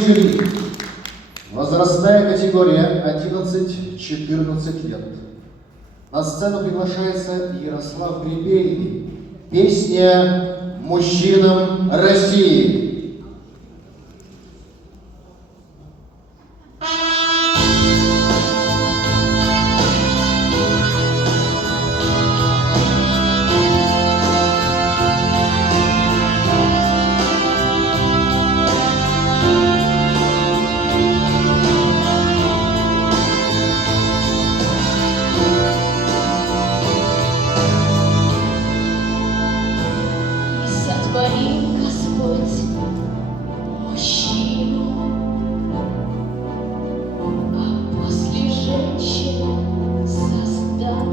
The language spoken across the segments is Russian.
Жюри. Возрастная категория 11-14 лет. На сцену приглашается Ярослав Прибельный. Песня «Мужчинам России». Сотворил Господь мужчину, а после женщину создал,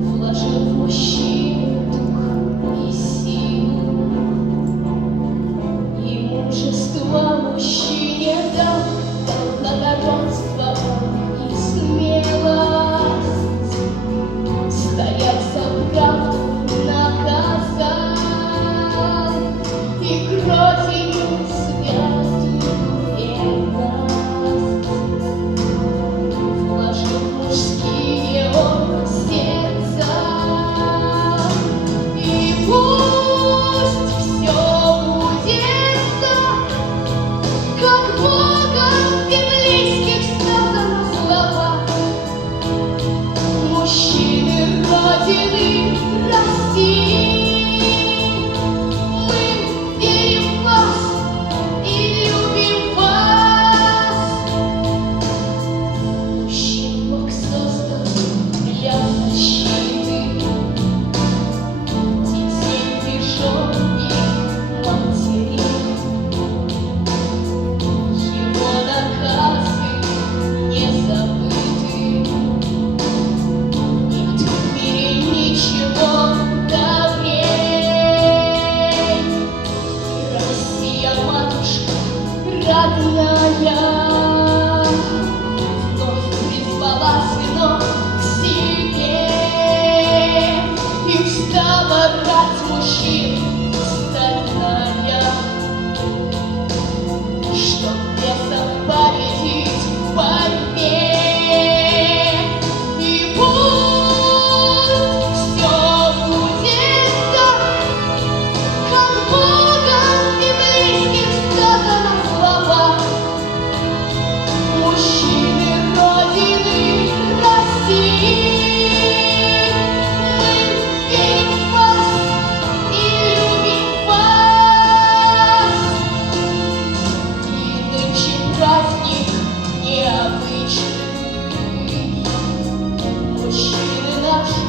вложил в мужчину дух и силу, и мужество мужчине дал, благородство и смелость, стоять за правду наказал, и к родине святую верность вложил в мужские он сердца. И пусть все будет так, как Богом библейских сказано слова. Мужчины Родины России, мы верим в вас и любим вас. Мужчин Бог создал для защиты детей и жен и матерей. Его наказы не забыты. Нет в мире ничего добрей. Россия, матушка родная, вновь призвала сынов к себе и встала рать мужчин стальная, чтоб бесов победить в борьбе. И пусть все будет так, как Богом библейских сказано слова. Мужчины Родины России, мы верим в вас и любим вас. И нынче праздник необычный, мужчины наши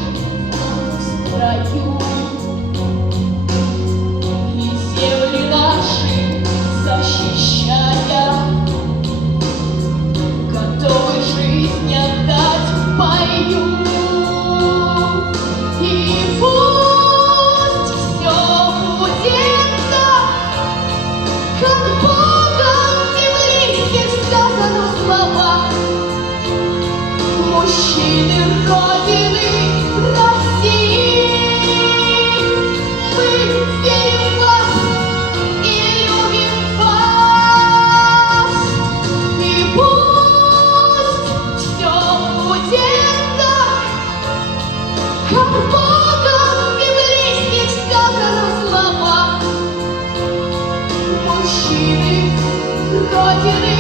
в строю, и земли наши защищая, готовы жизнь отдать в бою. И пусть все будет так, как Богом библейских сказано слова. Мужчины Родины России, мы верим в вас и любим вас. И пусть все будет так, как Богом библейских сказано слова. Мужчины Родины